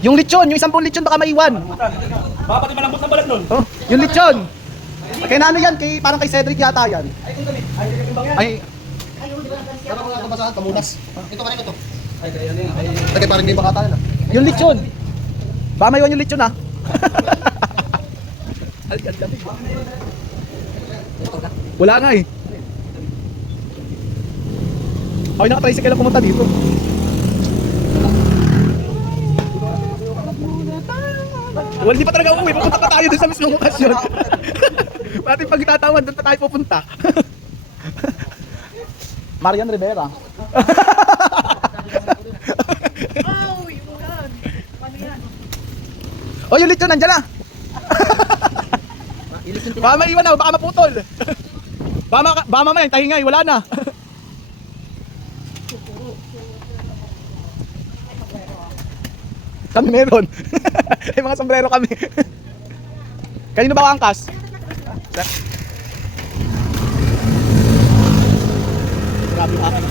Yung lechon, yung 10 lechon baka maiwan. Baka pati malambot na balat nun. Oh, yung lechon. Kaya na ano yan, parang kay Cedric yata yan. Ay, kung dali. Ay, kung bang yan. Ay, Pero kung natabasahan, pamunas. Ito kanina to. Ay, kaya yan. Ay, Tagay parang hindi makata na. yung lechon. Baka maiwan yung lechon ha. Wala nga eh. Ay, naka-tricycle lang pumunta dito. Well, di pa talaga uuwi. Pupunta pa tayo doon sa mismong lokasyon. Pati pag itatawan, doon pa tayo pupunta. Marian Rivera. Oh, yung lechon nandiyan na. Baka maiwan na, baka maputol. Baka mamaya, tahingay, wala na. Kami meron. Ay, mga sombrero kami. Kanino ba angkas? Grabe yung akin.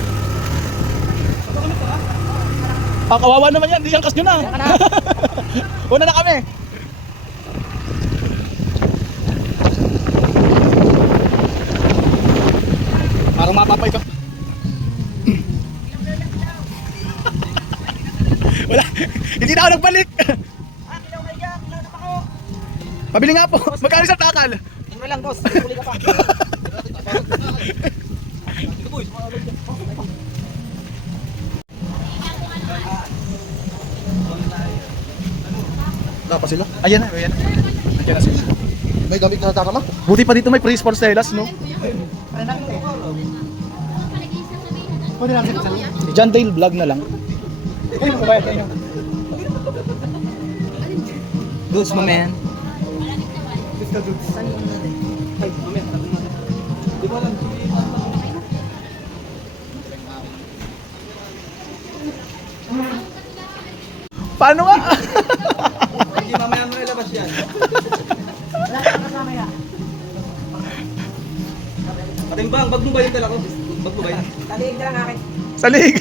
Kawawa naman yan, di angkas nyo na. Una na kami. Parang mapapay ka. Wala, hindi na ako nagbalik. Pabili nga po, magkano sa takal? mura lang, boss. Huli ka pa. Wala pa sila. Ayan na, ayan na. Nandiyan na sila. May gamit na takama. Buti pa dito may praise for Stelas, no? Pwede lang sa John Dale vlog na lang. Ay, mabayad kayo. Goods, my man. Paano nga? Hindi mamaya mo ilabas yan. Patimbang, bag mo ba yung dala ko? Bag mo ba yan? Talig na lang akin. Salig.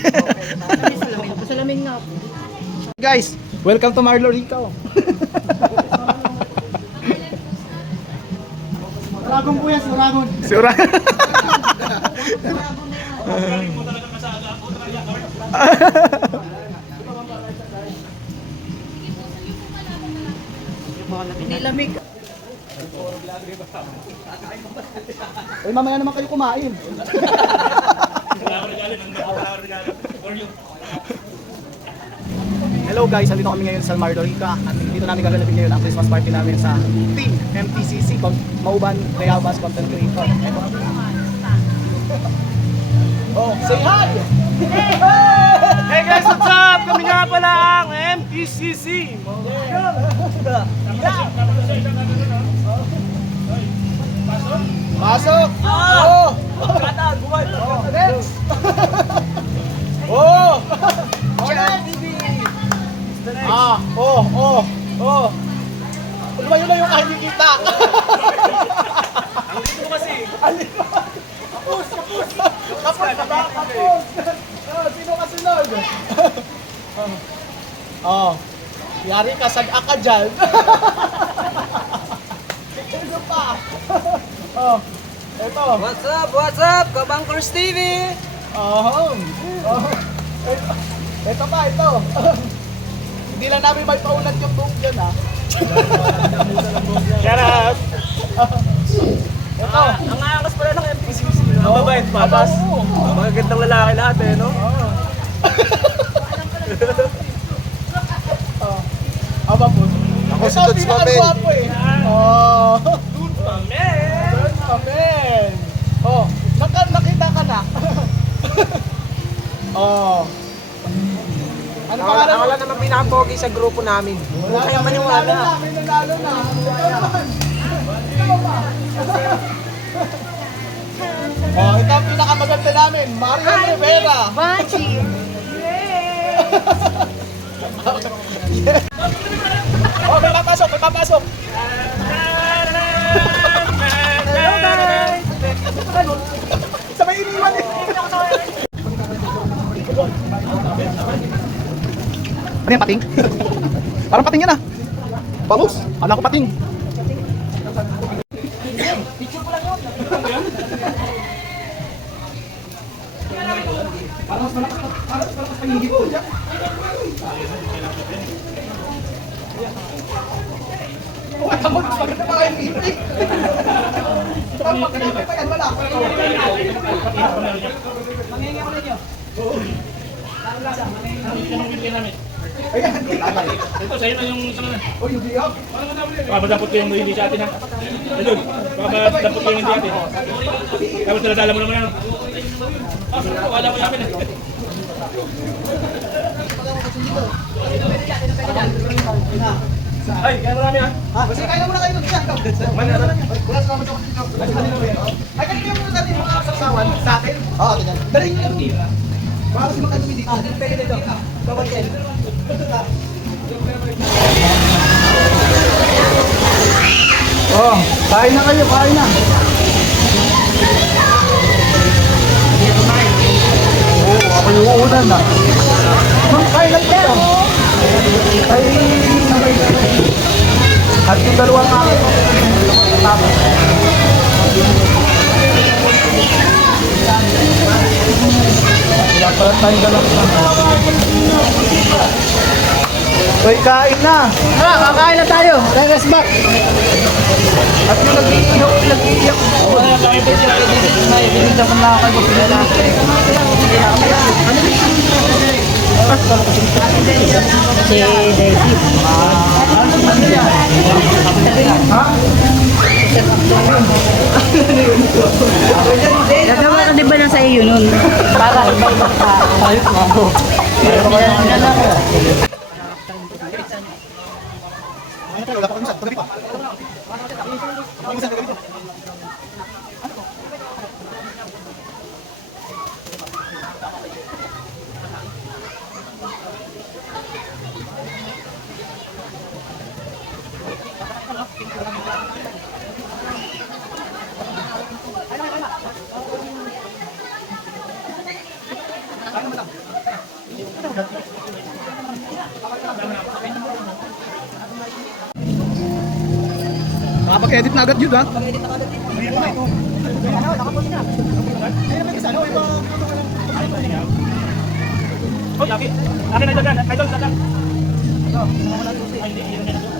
Salamin. Salamin nga po. Guys, welcome to Marlo Rico. Uragon po yan, uragon. Si Ura. Nilamig. Ay, mamaya naman kayo kumain. Hello guys, andito kami ngayon sa Marlo Rica at dito namin gagalapin ngayon ang Christmas party namin sa Team MTCC, Mauban Rayabas Content Creator. Eto. Oh, say hi! Hey guys, what's up? Kami nga pala ang MTCC. Pasok! Oh! Next! Oh! Oh! Lumayo na yung kahit kita! Ang dito mo kasi. Kapos na ba? Kapos! Sino kasunod? Oh. Yari ka, sag-a ka dyan. Sino pa? Oh. Ito. What's up? Kabangkers TV. Oh. Ito pa, ito. Hindi lang namin may paulat yung book dyan, ha? Shut up. Ito. Ang angas pala ng MTCC. Ang mabait pa. Tapos, magagandang lalaki lahat eh, no? Aba po. Ako si Tods Mabel. Pinakagwapo eh. Oh. Amen. Amen. Oh. Nakita ka na. Oh. Ano pangalan mo? Ako lang naman pinaka-pogi sa grupo namin. Wala kaya maniwala. May nanalo na. Oh, ito ang pinakamaganda namin, Marian Rivera. Bachi! Oh, may papasok, may papasok. Hello guys! Sabay iniwan eh. Ano yan, pating? Parang pating yan ah. Bangus. Anak ko pating. Ito, sa'yo na yung isa na. Baka madapot ko yung hindi sa atin ha. Ayun, baka madapot ko yung hindi atin. Tapos daladala mo naman yan. Wala ko namin eh. Ay, kaya marami ha. Kasi kaya muna kayo dito. Wala sa naman sa dito. Ay, kaya muna natin yung mga saksawan sa atin. Oo, tingnan. Dali nyo lang. Baka kasi makadumi dito. Pwede dito. Kawatin. Oh, kain na kayo, kain na. Oh, ako yung uunan na. Kain lang tayo. Ay, at yung dalawang akin. Wala pala tayong dalawa. Uy, kain na. Kakain na tayo. Rest back. At yung nag-iiyak. Binigyan ko na ako kay Si Daisy. Gagawa ka di ba na sa iyo nun? Para ibang ayos mo. Wala pa kami sa tabi pa. Nakapag-edit na agad yun ha. Oh, yaki. Akin na dyan. Idol, dyan. Ay, hindi.